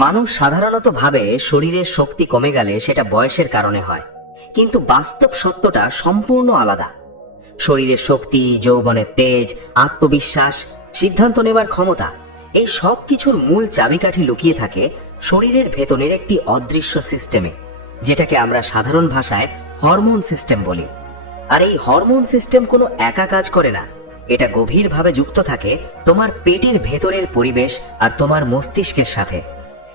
মানুষ সাধারণত ভাবে শরীরের শক্তি কমে গেলে সেটা বয়সের কারণে হয়, কিন্তু বাস্তব সত্যটা সম্পূর্ণ আলাদা। শরীরের শক্তি, যৌবনের তেজ, আত্মবিশ্বাস, সিদ্ধান্ত নেবার ক্ষমতা, এই সব কিছুর মূল চাবিকাঠি লুকিয়ে থাকে শরীরের ভেতরের একটি অদৃশ্য সিস্টেমে, যেটাকে আমরা সাধারণ ভাষায় হরমোন সিস্টেম বলি। আর এই হরমোন সিস্টেম কোনো একা কাজ করে না, এটা গভীরভাবে যুক্ত থাকে তোমার পেটের ভেতরের পরিবেশ আর তোমার মস্তিষ্কের সাথে।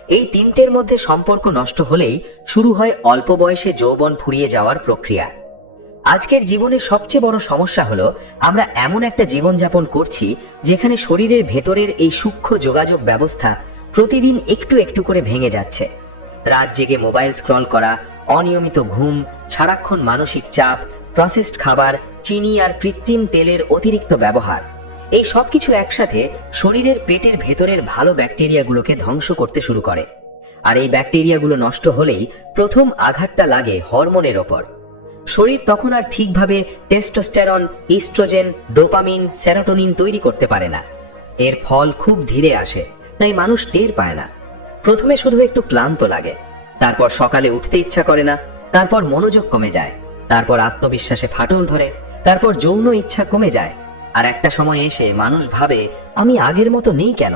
এই তিনটের মধ্যে সম্পর্ক নষ্ট হলেই শুরু হয় অল্প বয়সে যৌবন ফুরিয়ে যাওয়ার প্রক্রিয়া। আজকের জীবনের সবচেয়ে বড় সমস্যা হলো আমরা এমন একটা জীবনযাপন করছি যেখানে শরীরের ভেতরের এই সূক্ষ্ম যোগাযোগ ব্যবস্থা প্রতিদিন একটু একটু করে ভেঙে যাচ্ছে। রাত জেগে মোবাইল স্ক্রল করা, অনিয়মিত ঘুম, সারাক্ষণ মানসিক চাপ, প্রসেসড খাবার, চিনি আর কৃত্রিম তেলের অতিরিক্ত ব্যবহার, এই সব কিছু একসাথে শরীরের পেটের ভেতরের ভালো ব্যাকটেরিয়াগুলোকে ধ্বংস করতে শুরু করে। আর এই ব্যাকটেরিয়াগুলো নষ্ট হলেই প্রথম আঘাতটা লাগে হরমোনের ওপর। শরীর তখন আর ঠিকভাবে টেস্টোস্টেরন, ইস্ট্রোজেন, ডোপামিন, সেরোটোনিন তৈরি করতে পারে না। এর ফল খুব ধীরে আসে, তাই মানুষ টের পায় না। প্রথমে শুধু একটু ক্লান্ত লাগে, তারপর সকালে উঠতে ইচ্ছা করে না, তারপর মনোযোগ কমে যায়, তারপর আত্মবিশ্বাসে ফাটল ধরে, তারপর যৌন ইচ্ছা কমে যায়। আর একটা সময় এসে মানুষ ভাবে আমি আগের মতো নেই কেন,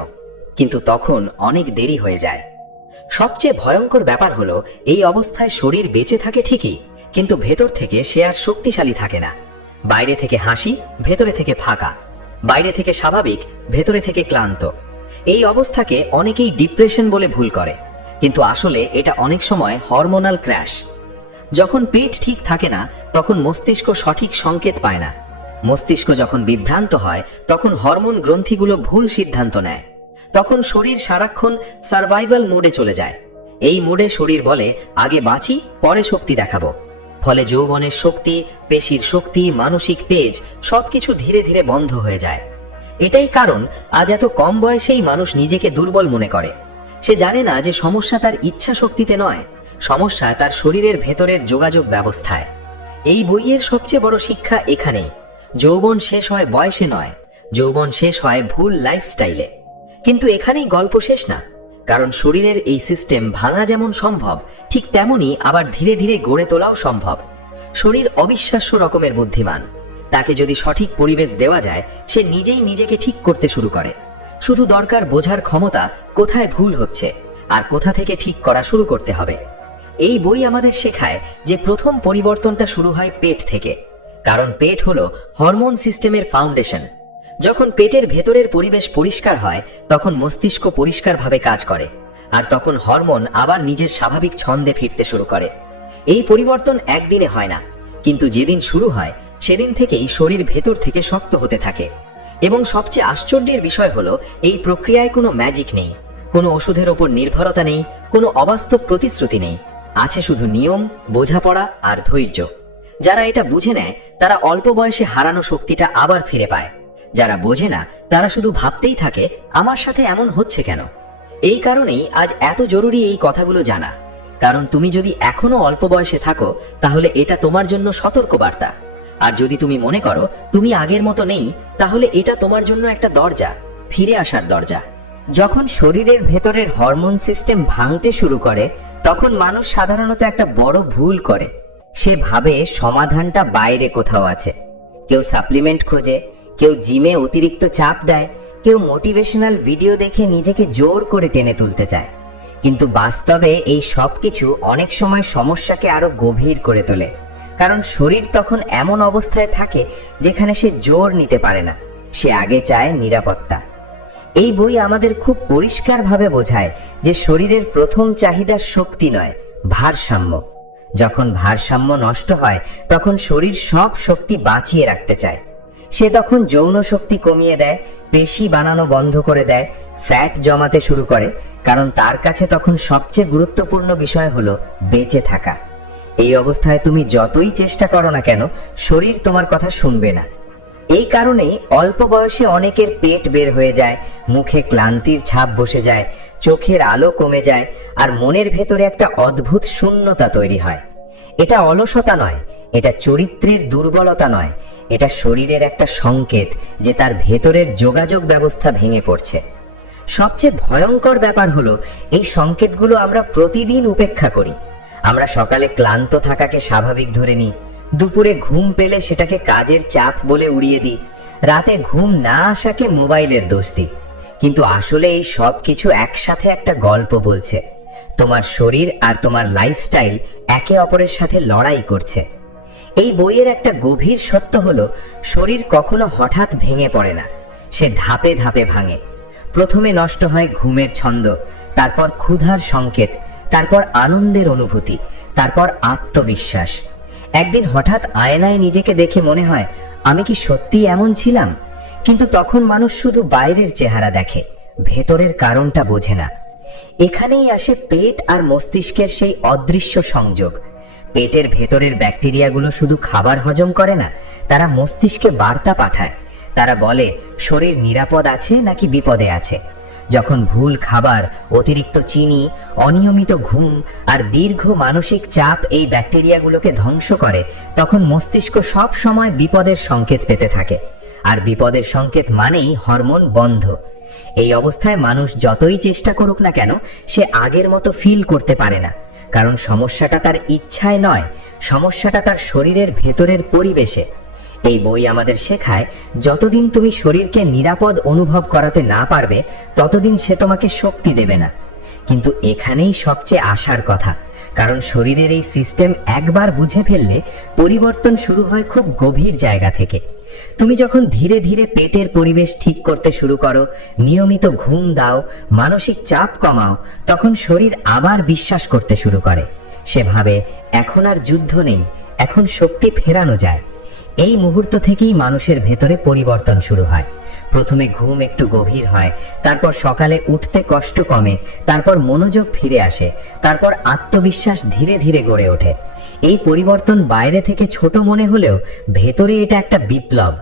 কিন্তু তখন অনেক দেরি হয়ে যায়। সবচেয়ে ভয়ঙ্কর ব্যাপার হলো এই অবস্থায় শরীর বেঁচে থাকে ঠিকই, কিন্তু ভেতর থেকে সে আর শক্তিশালী থাকে না। বাইরে থেকে হাসি, ভেতরে থেকে ফাঁকা, বাইরে থেকে স্বাভাবিক, ভেতরে থেকে ক্লান্ত। এই অবস্থাকে অনেকেই ডিপ্রেশন বলে ভুল করে, কিন্তু আসলে এটা অনেক সময় হরমোনাল ক্র্যাশ। যখন পেট ঠিক থাকে না তখন মস্তিষ্ক সঠিক সংকেত পায় না। মস্তিষ্ক যখন বিভ্রান্ত হয় তখন হরমোন গ্রন্থিগুলো ভুল সিদ্ধান্ত নেয়। তখন শরীর সারাক্ষণ সার্ভাইভাল মোডে চলে যায়। এই মোডে শরীর বলে আগে বাঁচি, পরে শক্তি দেখাবো। ফলে যৌবনের শক্তি, পেশির শক্তি, মানসিক তেজ সবকিছু ধীরে ধীরে বন্ধ হয়ে যায়। এটাই কারণ আজ এত কম বয়সেই মানুষ নিজেকে দুর্বল মনে করে। সে জানে না যে সমস্যা তার ইচ্ছা শক্তিতে নয়, সমস্যা তার শরীরের ভেতরের যোগাযোগ ব্যবস্থায়। এই বইয়ের সবচেয়ে বড় শিক্ষা এখানেই। যৌবন শেষ হয় বয়সে নয়, যৌবন শেষ হয় ভুল লাইফস্টাইলে। কিন্তু এখানেই গল্প শেষ না, কারণ শরীরের এই সিস্টেম ভাঙা যেমন সম্ভব, ঠিক তেমনই আবার ধীরে ধীরে গড়ে তোলাও সম্ভব। শরীর অবিশ্বাস্য রকমের বুদ্ধিমান। তাকে যদি সঠিক পরিবেশ দেওয়া যায়, সে নিজেই নিজেকে ঠিক করতে শুরু করে। শুধু দরকার বোঝার ক্ষমতা কোথায় ভুল হচ্ছে আর কোথা থেকে ঠিক করা শুরু করতে হবে। এই বই আমাদের শেখায় যে প্রথম পরিবর্তনটা শুরু হয় পেট থেকে, কারণ পেট হলো হরমোন সিস্টেমের ফাউন্ডেশন। যখন পেটের ভেতরের পরিবেশ পরিষ্কার হয় তখন মস্তিষ্ক পরিষ্কারভাবে কাজ করে, আর তখন হরমোন আবার নিজের স্বাভাবিক ছন্দে ফিরতে শুরু করে। এই পরিবর্তন একদিনে হয় না, কিন্তু যেদিন শুরু হয় সেদিন থেকেই শরীর ভেতর থেকে শক্ত হতে থাকে। এবং সবচেয়ে আশ্চর্যের বিষয় হলো এই প্রক্রিয়ায় কোনো ম্যাজিক নেই, কোনো ওষুধের ওপর নির্ভরতা নেই, কোনো অবাস্তব প্রতিশ্রুতি নেই। আছে শুধু নিয়ম, বোঝাপড়া আর ধৈর্য। যারা এটা বুঝে নেয় তারা অল্প বয়সে হারানো শক্তিটা আবার ফিরে পায়। যারা বোঝে না তারা শুধু ভাবতেই থাকে আমার সাথে এমন হচ্ছে কেন। এই কারণেই আজ এত জরুরি এই কথাগুলো জানা, কারণ তুমি যদি এখনো অল্প বয়সে থাকো তাহলে এটা তোমার জন্য সতর্কবার্তা। আর যদি তুমি মনে করো তুমি আগের মতো নেই, তাহলে এটা তোমার জন্য একটা দরজা, ফিরে আসার দরজা। যখন শরীরের ভেতরের হরমোন সিস্টেম ভাঙতে শুরু করে তখন মানুষ সাধারণত একটা বড় ভুল করে। সে ভাবে সমাধানটা বাইরে কোথাও আছে। কেউ সাপ্লিমেন্ট খোঁজে, কেউ জিমে অতিরিক্ত চাপ দেয়, কেউ মোটিভেশনাল ভিডিও দেখে নিজেকে জোর করে টেনে তুলতে চায়। কিন্তু বাস্তবে এই সব কিছু অনেক সময় সমস্যাকে আরো গভীর করে তোলে, কারণ শরীর তখন এমন অবস্থায় থাকে যেখানে সে জোর নিতে পারে না। সে আগে চায় নিরাপত্তা। এই বই আমাদের খুব পরিষ্কারভাবে বোঝায় যে শরীরের প্রথম চাহিদা শক্তি নয়, ভারসাম্য। যখন ভারসাম্য নষ্ট হয় তখন শরীর সব শক্তি বাঁচিয়ে রাখতে চায়। সে তখন যৌন শক্তি কমিয়ে দেয়, পেশি বানানো বন্ধ করে দেয়, ফ্যাট জমাতে শুরু করে, কারণ তার কাছে তখন সবচেয়ে গুরুত্বপূর্ণ বিষয় হলো বেঁচে থাকা। এই অবস্থায় তুমি যতই চেষ্টা করো না কেন, শরীর তোমার কথা শুনবে না। এই কারণেই অল্প বয়সে অনেকের পেট বের হয়ে যায়, মুখে ক্লান্তির ছাপ বসে যায়, চোখের আলো কমে যায়, আর মনের ভেতরে একটা অদ্ভুত শূন্যতা তৈরি হয়। এটা অলসতা নয়, এটা চরিত্রের দুর্বলতা নয়, এটা শরীরের একটা সংকেত যে তার ভেতরের যোগাযোগ ব্যবস্থা ভেঙে পড়ছে। সবচেয়ে ভয়ঙ্কর ব্যাপার হলো এই সংকেতগুলো আমরা প্রতিদিন উপেক্ষা করি। আমরা সকালে ক্লান্ত থাকাকে স্বাভাবিক ধরে নিই, দুপুরে ঘুম পেলে সেটাকে কাজের চাপ বলে উড়িয়ে দিই, রাতে ঘুম না আসাকে মোবাইলের দোষ দিই। কিন্তু আসলে এই সব কিছু একসাথে একটা গল্প বলছে। তোমার শরীর আর তোমার লাইফস্টাইল একে অপরের সাথে লড়াই করছে। এই বইয়ের একটা গভীর সত্য হলো, শরীর কখনো হঠাৎ ভেঙে পড়ে না, সে ধাপে ধাপে ভাঙে। প্রথমে নষ্ট হয় ঘুমের ছন্দ, তারপর ক্ষুধার সংকেত, তারপর আনন্দের অনুভূতি, তারপর আত্মবিশ্বাস। একদিন হঠাৎ আয়নায় নিজেকে দেখে মনে হয়, আমি কি সত্যি এমন ছিলাম? কিন্তু তখন মানুষ শুধু বাইরের চেহারা দেখে, ভেতরের কারণটা বোঝে না। এখানেই আসে পেট আর মস্তিষ্কের সেই অদৃশ্য সংযোগ। পেটের ভেতরের ব্যাকটেরিয়াগুলো শুধু খাবার হজম করে না, তারা মস্তিষ্কে বার্তা পাঠায়। তারা বলে শরীর নিরাপদ আছে নাকি বিপদে আছে। যখন ভুল খাবার, অতিরিক্ত চিনি, অনিয়মিত ঘুম আর দীর্ঘ মানসিক চাপ এই ব্যাকটেরিয়াগুলোকে ধ্বংস করে, তখন মস্তিষ্ক সব সময় বিপদের সংকেত পেতে থাকে। আর বিপদের সংকেত মানেই হরমোন বন্ধ। এই অবস্থায় মানুষ যতই চেষ্টা করুক না কেন, সে আগের মতো ফিল করতে পারে না। কারণ সমস্যাটা তার ইচ্ছায় নয়, সমস্যাটা তার শরীরের ভেতরের পরিবেশে। এই বই আমাদের শেখায়, যতদিন তুমি শরীরকে নিরাপদ অনুভব করাতে না পারবে, ততদিন সে তোমাকে শক্তি দেবে না। কিন্তু এখানেই সবচেয়ে আশার কথা, কারণ শরীরের এই সিস্টেম একবার বুঝে ফেললে পরিবর্তন শুরু হয় খুব গভীর জায়গা থেকে। তুমি যখন ধীরে ধীরে পেটের পরিবেশ ঠিক করতে শুরু করো, নিয়মিত ঘুম দাও, মানসিক চাপ কমাও, তখন শরীর আবার বিশ্বাস করতে শুরু করে। সে ভাবে এখন আর যুদ্ধ নেই, এখন শক্তি ফেরানো যায়। এই মুহূর্ত থেকেই মানুষের ভেতরে পরিবর্তন শুরু হয়। প্রথমে ঘুম একটু গভীর হয়, তারপর সকালে উঠতে কষ্ট কমে, তারপর মনোযোগ ফিরে আসে, তারপর আত্মবিশ্বাস ধীরে ধীরে গড়ে ওঠে। এই পরিবর্তন বাইরে থেকে ছোট মনে হলেও ভেতরে এটা একটা বিপ্লব।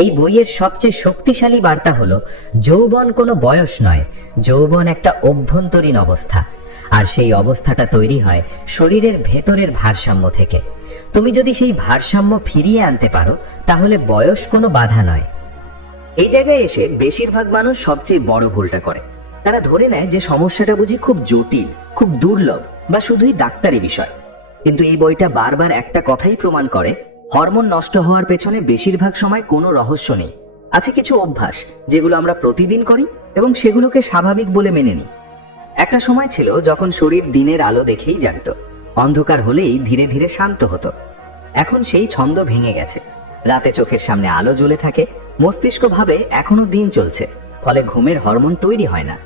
এই বইয়ের সবচেয়ে শক্তিশালী বার্তা হলো, যৌবন কোনো বয়স নয়, যৌবন একটা অভ্যন্তরীণ অবস্থা। আর সেই অবস্থাটা তৈরি হয় শরীরের ভেতরের ভারসাম্য থেকে। তুমি যদি সেই ভারসাম্য ফিরিয়ে আনতে পারো, তাহলে বয়স কোনো বাধা নয়। এই জায়গায় এসে বেশিরভাগ মানুষ সবচেয়ে বড় ভুলটা করে। তারা ধরে নেয় যে সমস্যাটা বুঝি খুব জটিল, খুব দুর্লভ বা শুধুই ডাক্তারি বিষয়। কিন্তু এই বইটা বারবার একটা কথাই প্রমাণ করে, হরমোন নষ্ট হওয়ার পেছনে বেশিরভাগ সময় কোনো রহস্য নেই। আছে কিছু অভ্যাস যেগুলো আমরা প্রতিদিন করি এবং সেগুলোকে স্বাভাবিক বলে মেনে নিই। একটা সময় ছিল যখন শরীর দিনের আলো দেখেই জানত, অন্ধকার হলেই ধীরে ধীরে শান্ত হতো। এখন সেই ছন্দ ভেঙে গেছে। রাতে চোখের সামনে আলো জ্বলে থাকে, মস্তিষ্ক ভাবে এখনো দিন চলছে, ফলে ঘুমের হরমোন তৈরি হয় না।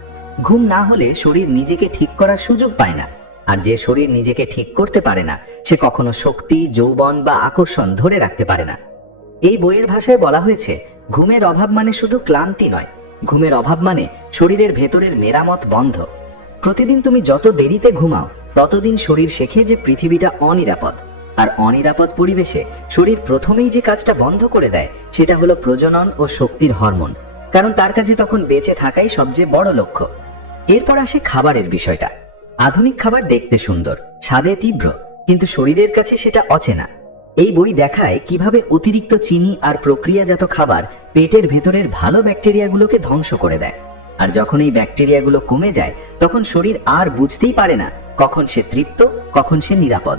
ঘুম না হলে শরীর নিজেকে ঠিক করার সুযোগ পায় না। আর যে শরীর নিজেকে ঠিক করতে পারে না, সে কখনো শক্তি, যৌবন বা আকর্ষণ ধরে রাখতে পারে না। এই বইয়ের ভাষায় বলা হয়েছে, ঘুমের অভাব মানে শুধু ক্লান্তি নয়, ঘুমের অভাব মানে শরীরের ভেতরের মেরামত বন্ধ। প্রতিদিন তুমি যত দেরিতে ঘুমাও, ততদিন শরীর শেখে যে পৃথিবীটা অনিরাপদ। আর অনিরাপদ পরিবেশে শরীর প্রথমেই যে কাজটা বন্ধ করে দেয়, সেটা হলো প্রজনন ও শক্তির হরমোন। কারণ তার কাছে তখন বেঁচে থাকাই সবচেয়ে বড় লক্ষ্য। এরপর আসে খাবারের বিষয়টা। আধুনিক খাবার দেখতে সুন্দর, স্বাদে তীব্র, কিন্তু শরীরের কাছে সেটা অচেনা। এই বই দেখায় কিভাবে অতিরিক্ত চিনি আর প্রক্রিয়াজাত খাবার পেটের ভেতরের ভালো ব্যাকটেরিয়াগুলোকে ধ্বংস করে দেয়। আর যখন এই ব্যাকটেরিয়াগুলো কমে যায়, তখন শরীর আর বুঝতেই পারে না কখন সে তৃপ্ত, কখন সে নিরাপদ।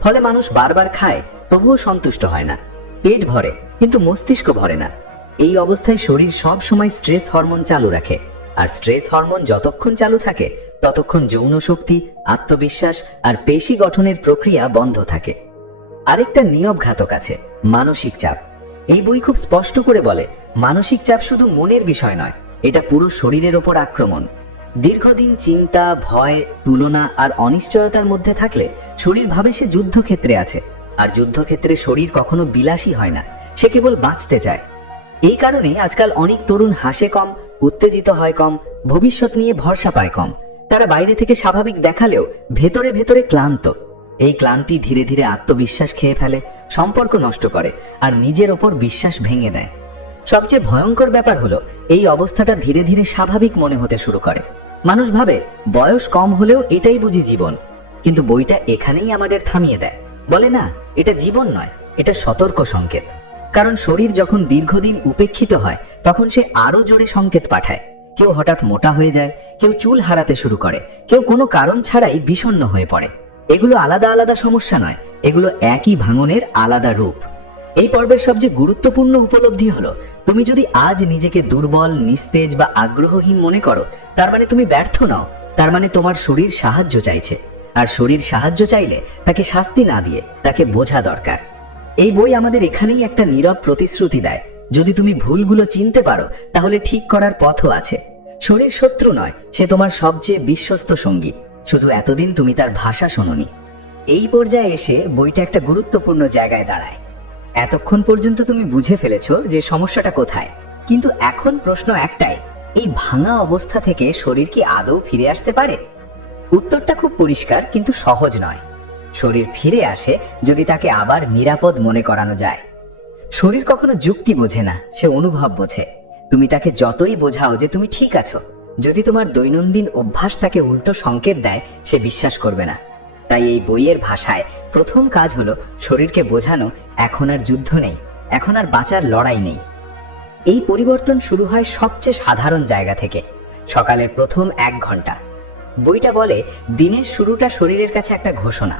ফলে মানুষ বারবার খায়, তবুও সন্তুষ্ট হয় না। পেট ভরে কিন্তু মস্তিষ্ক ভরে না। এই অবস্থায় শরীর সব সময় স্ট্রেস হরমোন চালু রাখে। আর স্ট্রেস হরমোন যতক্ষণ চালু থাকে, ততক্ষণ যৌন শক্তি, আত্মবিশ্বাস আর পেশি গঠনের প্রক্রিয়া বন্ধ থাকে। আরেকটা নিয়মঘাতক আছে, মানসিক চাপ। এই বই খুব স্পষ্ট করে বলে, মানসিক চাপ শুধু মনের বিষয় নয়, এটা পুরো শরীরের ওপর আক্রমণ। দীর্ঘদিন চিন্তা, ভয়, তুলনা আর অনিশ্চয়তার মধ্যে থাকলে শরীর ভাবে সে যুদ্ধক্ষেত্রে আছে। আর যুদ্ধক্ষেত্রে শরীর কখনো বিলাসী হয় না, সে কেবল বাঁচতে চায়। এই কারণে আজকাল অনেক তরুণ হাসে কম, উত্তেজিত হয় কম, ভবিষ্যৎ নিয়ে ভরসা পায় কম। তারা বাইরে থেকে স্বাভাবিক দেখালেও ভেতরে ভেতরে ক্লান্ত। এই ক্লান্তি ধীরে ধীরে আত্মবিশ্বাস খেয়ে ফেলে, সম্পর্ক নষ্ট করে আর নিজের ওপর বিশ্বাস ভেঙে দেয়। সবচেয়ে ভয়ঙ্কর ব্যাপার হলো, এই অবস্থাটা ধীরে ধীরে স্বাভাবিক মনে হতে শুরু করে। মানুষ ভাবে বয়স কম হলেও এটাই বুঝি জীবন। কিন্তু বইটা এখানেই আমাদের থামিয়ে দেয়, বলে না, এটা জীবন নয়, এটা সতর্ক সংকেত। কারণ শরীর যখন দীর্ঘদিন উপেক্ষিত হয়, তখন সে আরো জোরে সংকেত পাঠায়। কেউ হঠাৎ মোটা হয়ে যায়, কেউ চুল হারাতে শুরু করে, কেউ কোনো কারণ ছাড়াই বিষণ্ণ হয়ে পড়ে। এগুলো আলাদা আলাদা সমস্যা নয়, এগুলো একই ভাঙনের আলাদা রূপ। এই পর্বের সবচেয়ে গুরুত্বপূর্ণ উপলব্ধি হলো, তুমি যদি আজ নিজেকে দুর্বল, নিস্তেজ বা আগ্রহহীন মনে করো, তার মানে তুমি ব্যর্থ নও। তার মানে তোমার শরীর সাহায্য চাইছে, আর শরীর সাহায্য চাইলে তাকে শাস্তি না দিয়ে তাকে বোঝা দরকার। এই বই আমাদের এখানেই একটা নীরব প্রতিশ্রুতি দেয়, যদি তুমি ভুলগুলো চিনতে পারো তাহলে ঠিক করার পথও আছে। শরীর শত্রু নয়, সে তোমার সবচেয়ে বিশ্বস্ত সঙ্গী, শুধু এতদিন তুমি তার ভাষা শোনোনি। এই পর্যায়ে এসে বইটা একটা গুরুত্বপূর্ণ জায়গায় দাঁড়ায়। এতক্ষণ পর্যন্ত তুমি বুঝে ফেলেছো যে সমস্যাটা কোথায়, কিন্তু এখন প্রশ্ন একটাই, এই ভাঙা অবস্থা থেকে শরীর কি আদৌ ফিরে আসতে পারে? উত্তরটা খুব পরিষ্কার, কিন্তু সহজ নয়। শরীর ফিরে আসে যদি তাকে আবার নিরাপদ মনে করানো যায়। শরীর কখনো যুক্তি বোঝে না, সে অনুভব বোঝে। তুমি তাকে যতই বোঝাও যে তুমি ঠিক আছো, যদি তোমার দৈনন্দিন অভ্যাস তাকে উল্টো সংকেত দেয়, সে বিশ্বাস করবে না। তাই এই বইয়ের ভাষায় প্রথম কাজ হলো শরীরকে বোঝানো, এখন আর যুদ্ধ নেই, এখন আর বাঁচার লড়াই নেই। এই পরিবর্তন শুরু হয় সবচেয়ে সাধারণ জায়গা থেকে, সকালের প্রথম 1 ঘন্টা। বইটা বলে দিনের শুরুটা শরীরের কাছে একটা ঘোষণা।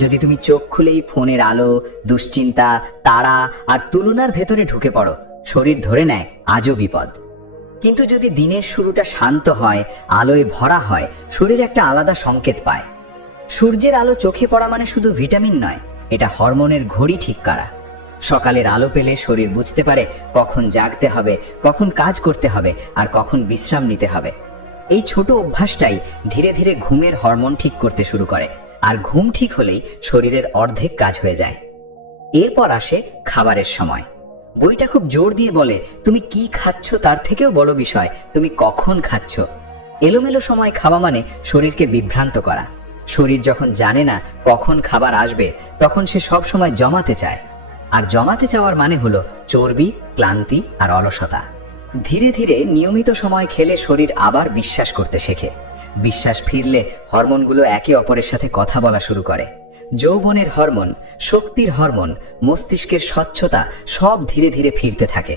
যদি তুমি চোখ খুলেই ফোনের আলো, দুশ্চিন্তা, তাড়া আর তুলনার ভেতরে ঢুকে পড়ো, শরীর ধরে নেয় আজও বিপদ। কিন্তু যদি দিনের শুরুটা শান্ত হয়, আলোয় ভরা হয়, শরীর একটা আলাদা সংকেত পায়। সূর্যের আলো চোখে পড়া মানে শুধু ভিটামিন নয়, এটা হরমোনের ঘড়ি ঠিক করা। সকালের আলো পেলে শরীর বুঝতে পারে কখন জাগতে হবে, কখন কাজ করতে হবে, আর কখন বিশ্রাম নিতে হবে। এই ছোট অভ্যাসটাই ধীরে ধীরে ঘুমের হরমোন ঠিক করতে শুরু করে, আর ঘুম ঠিক হলেই শরীরের অর্ধেক কাজ হয়ে যায়। এরপর আসে খাবারের সময়। বইটা খুব জোর দিয়ে বলে, তুমি কি খাচ্ছ তার থেকেও বড় বিষয় তুমি কখন খাচ্ছ। এলোমেলো সময় খাওয়া মানে শরীরকে বিভ্রান্ত করা। শরীর যখন জানে না কখন খাবার আসবে, তখন সে সব সময় জমাতে চায়, আর জমাতে চাওয়ার মানে হলো চর্বি, ক্লান্তি আর অলসতা। ধীরে ধীরে নিয়মিত সময় খেলে শরীর আবার বিশ্বাস করতে শেখে। বিশ্বাস ফিরলে হরমোনগুলো একে অপরের সাথে কথা বলা শুরু করে। যৌবনের হরমোন, শক্তির হরমোন, মস্তিষ্কের স্বচ্ছতা সব ধীরে ধীরে ফিরতে থাকে।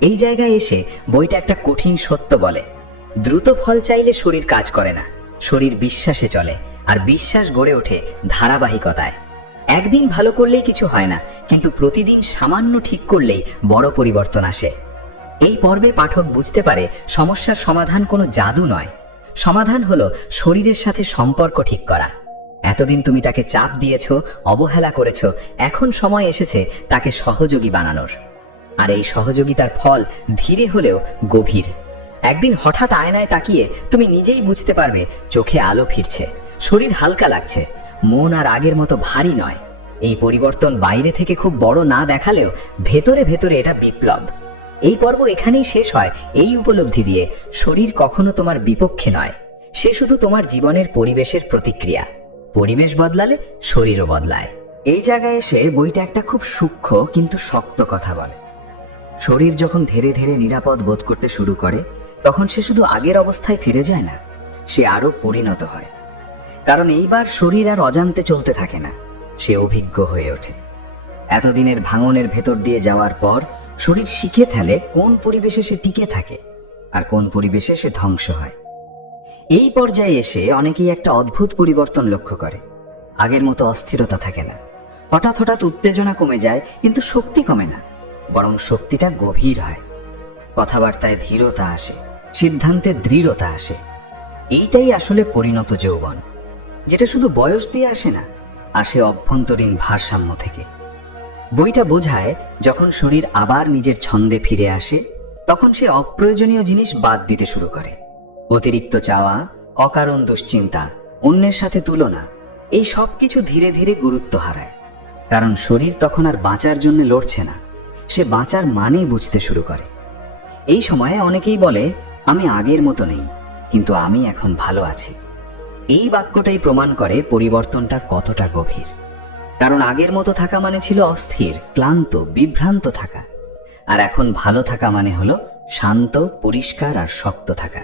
এই জায়গায় এসে বইটা একটা কঠিন সত্য বলে, দ্রুত ফল চাইলে শরীর কাজ করে না, শরীর বিশ্বাসে চলে, আর বিশ্বাস গড়ে ওঠে ধারাবাহিকতায়। একদিন ভালো করলেই কিছু হয় না, কিন্তু প্রতিদিন সামান্য ঠিক করলেই বড় পরিবর্তন আসে। এই পর্বে পাঠক বুঝতে পারে সমস্যার সমাধান কোনো জাদু নয়, সমাধান হলো শরীরের সাথে সম্পর্ক ঠিক করা। এতদিন তুমি তাকে চাপ দিয়েছো, অবহেলা করেছো, এখন সময় এসেছে তাকে সহযোগী বানানোর। আর এই সহযোগিতার ফল ধীরে হলেও গভীর। একদিন হঠাৎ আয়নায় তাকিয়ে তুমি নিজেই বুঝতে পারবে চোখে আলো ফিরছে, শরীর হালকা লাগছে, মন আর আগের মতো ভারী নয়। এই পরিবর্তন বাইরে থেকে খুব বড় না দেখালেও ভেতরে ভেতরে এটা বিপ্লব। এই পর্ব এখানেই শেষ হয় এই উপলব্ধি দিয়ে, শরীর কখনো তোমার বিপক্ষে নয়, সে শুধু তোমার জীবনের পরিবেশের প্রতিক্রিয়া। পরিবেশ বদলালে শরীরও বদলায়। এই জায়গায় এসে বইটা একটা খুব সূক্ষ্ম কিন্তু শক্ত কথা বলে। শরীর যখন ধীরে ধীরে নিরাপদ বোধ করতে শুরু করে, তখন সে শুধু আগের অবস্থায় ফিরে যায় না, সে আরো পরিণত হয়। কারণ এইবার শরীর আর অজান্তে চলতে থাকে না, সে অভিজ্ঞ হয়ে ওঠে। এতদিনের ভাঙনের ভেতর দিয়ে যাওয়ার পর শরীর শিখে ফেলে কোন পরিবেশে সে টিকে থাকে আর কোন পরিবেশে সে ধ্বংস হয়। এই পর্যায়ে এসে অনেকেই একটা অদ্ভুত পরিবর্তন লক্ষ্য করে। আগের মতো অস্থিরতা থাকে না, হঠাৎ হঠাৎ উত্তেজনা কমে যায়, কিন্তু শক্তি কমে না, বরং শক্তিটা গভীর হয়। কথাবার্তায় ধীরতা আসে, সিদ্ধান্তে দৃঢ়তা আসে। এইটাই আসলে পরিণত যৌবন, যেটা শুধু বয়স দিয়ে আসে না, আসে অভ্যন্তরীণ ভারসাম্য থেকে। বইটা বোঝায় যখন শরীর আবার নিজের ছন্দে ফিরে আসে, তখন সে অপ্রয়োজনীয় জিনিস বাদ দিতে শুরু করে। অতিরিক্ত চাওয়া, অকারণ দুশ্চিন্তা, অন্যের সাথে তুলনা, এই সব কিছু ধীরে ধীরে গুরুত্ব হারায়। কারণ শরীর তখন আর বাঁচার জন্য লড়ছে না, সে বাঁচার মানে বুঝতে শুরু করে। এই সময়ে অনেকেই বলে, আমি আগের মতো নেই, কিন্তু আমি এখন ভালো আছি। এই বাক্যটাই প্রমাণ করে পরিবর্তনটা কতটা গভীর। কারণ আগের মতো থাকা মানে ছিল অস্থির, ক্লান্ত, বিভ্রান্ত থাকা, আর এখন ভালো থাকা মানে হলো শান্ত, পরিষ্কার আর শক্ত থাকা।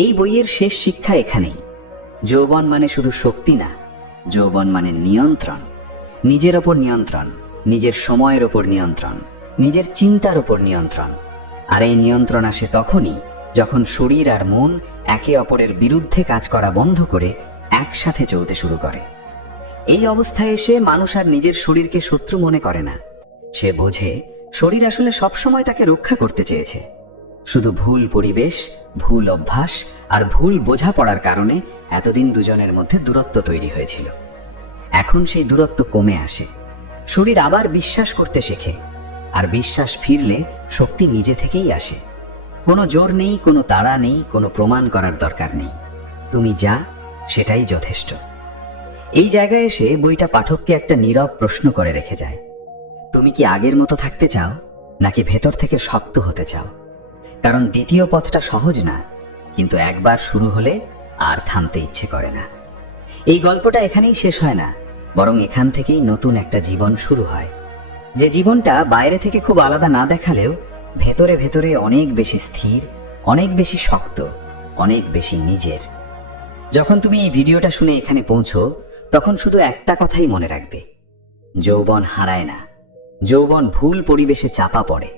এই বইয়ের শেষ শিক্ষা এখানেই। যৌবন মানে শুধু শক্তি না, যৌবন মানে নিয়ন্ত্রণ। নিজের ওপর নিয়ন্ত্রণ, নিজের সময়ের ওপর নিয়ন্ত্রণ, নিজের চিন্তার ওপর নিয়ন্ত্রণ। আর এই নিয়ন্ত্রণ আসে তখনই যখন শরীর আর মন একে অপরের বিরুদ্ধে কাজ করা বন্ধ করে একসাথে চলতে শুরু করে। এই অবস্থায় এসে মানুষ আর নিজের শরীরকে শত্রু মনে করে না। সে বোঝে শরীর আসলে সবসময় তাকে রক্ষা করতে চেয়েছে। শুধু ভুল পরিবেশ, ভুল অভ্যাস আর ভুল বোঝাপড়ার কারণে এতদিন দুজনের মধ্যে দূরত্ব তৈরি হয়েছিল। এখন সেই দূরত্ব কমে আসে। শরীর আবার বিশ্বাস করতে শেখে, আর বিশ্বাস ফিরলে শক্তি নিজে থেকেই আসে। কোনো জোর নেই, কোনো তাড়া নেই, কোনো প্রমাণ করার দরকার নেই। তুমি যা, সেটাই যথেষ্ট। এই জায়গায় এসে বইটা পাঠককে একটা নীরব প্রশ্ন করে রেখে যায়। তুমি কি আগের মতো থাকতে চাও, নাকি ভেতর থেকে শক্ত হতে চাও? কারণ দ্বিতীয় পথটা সহজ না, কিন্তু একবার শুরু হলে আর থামতে ইচ্ছে করে না। এই গল্পটা এখানেই শেষ হয় না, বরং এখান থেকেই নতুন একটা জীবন শুরু হয়, যে জীবনটা বাইরে থেকে খুব আলাদা না দেখালেও ভেতরে ভেতরে অনেক বেশি স্থির, অনেক বেশি শক্ত, অনেক বেশি নিজের। যখন তুমি এই ভিডিওটা শুনে এখানে পৌঁছো, তখন শুধু একটা কথাই মনে রাখবে: যৌবন হারায় না, যৌবন ভুল পরিবেশে চাপা পড়ে।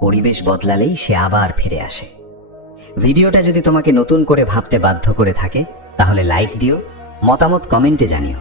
পরিবেশ বদলালেই সে আবার ফিরে আসে। ভিডিওটা যদি তোমাকে নতুন করে ভাবতে বাধ্য করে থাকে, তাহলে লাইক দিও, মতামত কমেন্টে জানিও।